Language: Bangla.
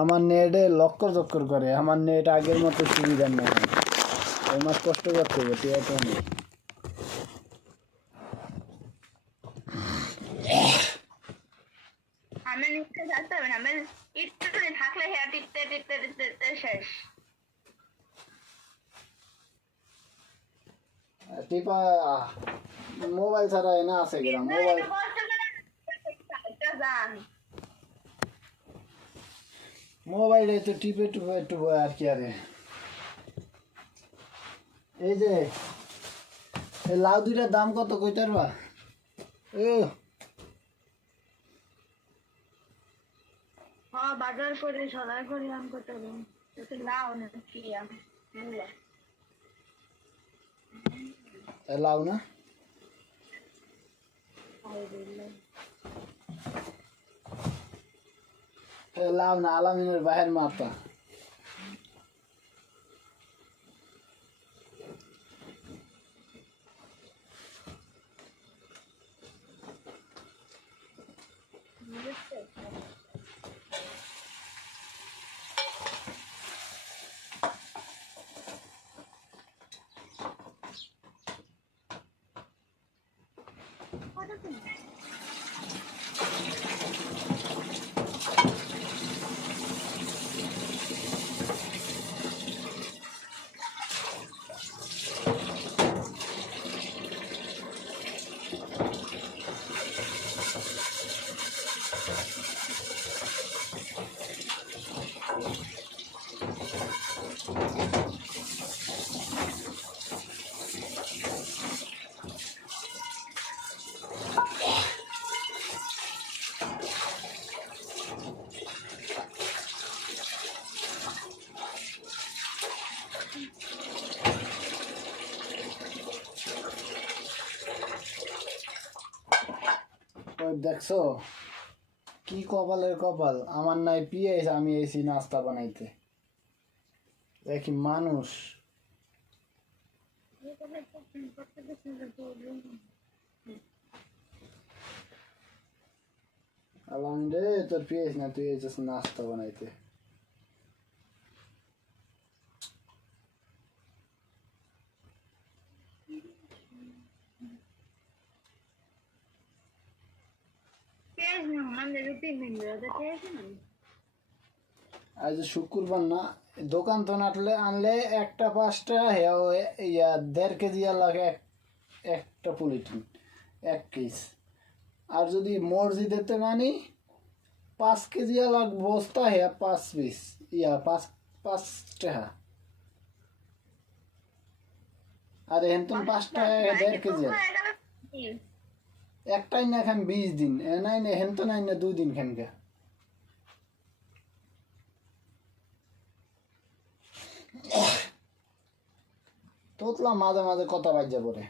আমার নেটে লক্কর চক্কর করে, আমার নেট আগের মতো সুবিধা নেই, ওই মাস কষ্ট করতে হবে, ঠিক আছে? আমার নিচে থাকতে হবে না, আমার একটু থাকলে হেয়ার টিপতে টিপতে টিপতে টিপতে শেষ। টিপা মোবাইল ছাড়া না আছে কিনা? মোবাইল মোবাইলে তো টিপে টুপে একটু আর কি আরে। এই যে এই লাউ দুইটার দাম কত কইতে পারবা? বাজার করে সদাই করে আম করতে হবে, লাউ না কি আম মূলা। লাউ না লাউ না, আলামিনের বাহের মাপা। দেখছো কি কপালের কপাল, আমার নাই পিএস, আমি এসি নাস্তা বানাইতে। দেখি মানুষ আলাম রে, তোর পিএস না, তুই এসেছিস নাস্তা বানাইতে। আজ শুক্রবার না, দোকান তো নাটলে আনলে একটা 5টা ইয়া 1.5 কেজি লাগে, একটা পলিথিন 1 কেজি। আর যদি মসজিদেতে মানি 5 কেজি লাগ বস্তা, 5 পিস, 5 টাকা। আর এখন তুমি 5 টাকা 1.5 কেজি একটাই না খান 20 দিন, নাই না হেন তো নাই না 2 দিন খানকা। তোতলা মাঝে মাঝে কথা বাজ্যা পড়ে।